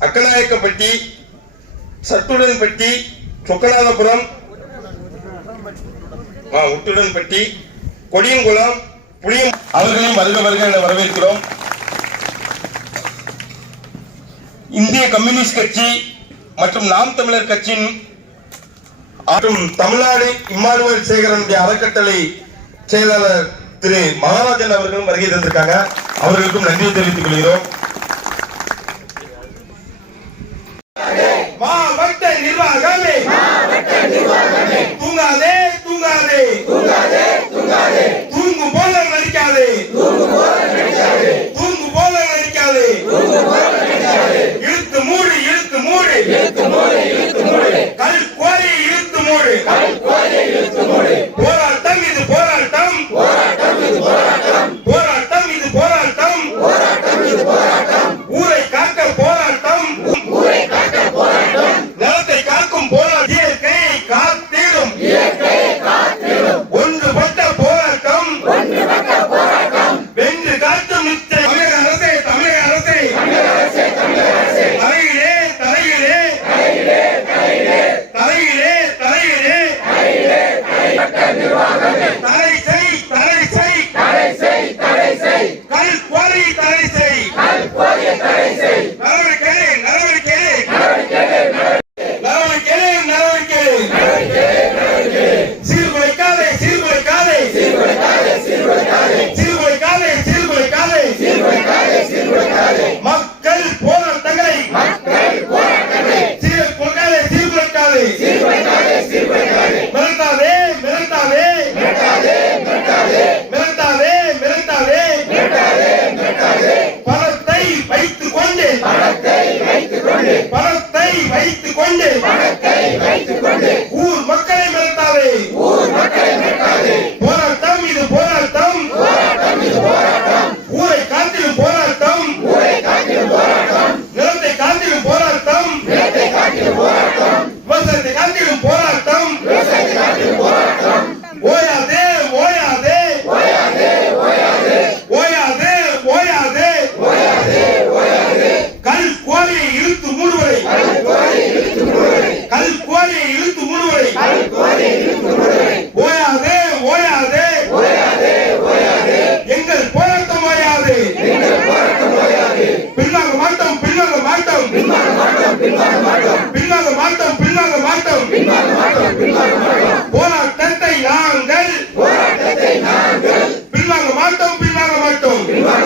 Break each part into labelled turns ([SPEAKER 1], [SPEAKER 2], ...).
[SPEAKER 1] அக்கநாயக்கப்பட்டி சட்டுடன்பட்டி சொக்கநாதபுரம் ஆ, உட்டுடன்பட்டி கொடியங்குளம் புளியம் அவர்களையும் வருக வருக என வரவேற்கிறோம். இந்திய கம்யூனிஸ்ட் கட்சி மற்றும் நாம் தமிழர் கட்சியின் மற்றும் தமிழ்நாடு இம்மானுவல் சேகரனுடைய அறக்கட்டளை செயலாளர் திரு மகாராஜன் அவர்களும் வருகை தந்திருக்காங்க. அவர்களுக்கும் நன்றியை தெரிவித்துக் கொள்கிறோம். வைத்துக் கொண்டு பணத்தை வைத்துக் கொண்டு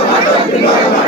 [SPEAKER 1] Mata, mata, mata,